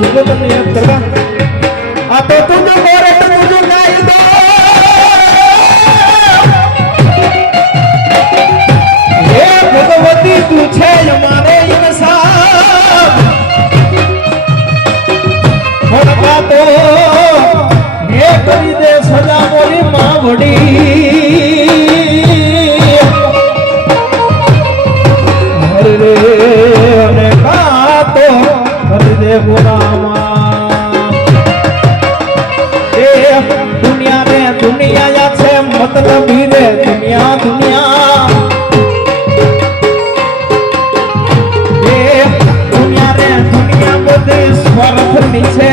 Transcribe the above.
સુગત નિયંત્રણ આ તો તુજો કોરે તુજો કાયદો હે ભગવતી તું છે અમારે ઇન્સાફ ભણકા તો હે કરી દે સજા મોરી માવડી રે અને કાતો કરી દે ગુલામાં એ દુનિયા રે દુનિયા છે મતલબી રે દુનિયા દુનિયા એ દુનિયા રે દુનિયા બધી સ્વાર્થની છે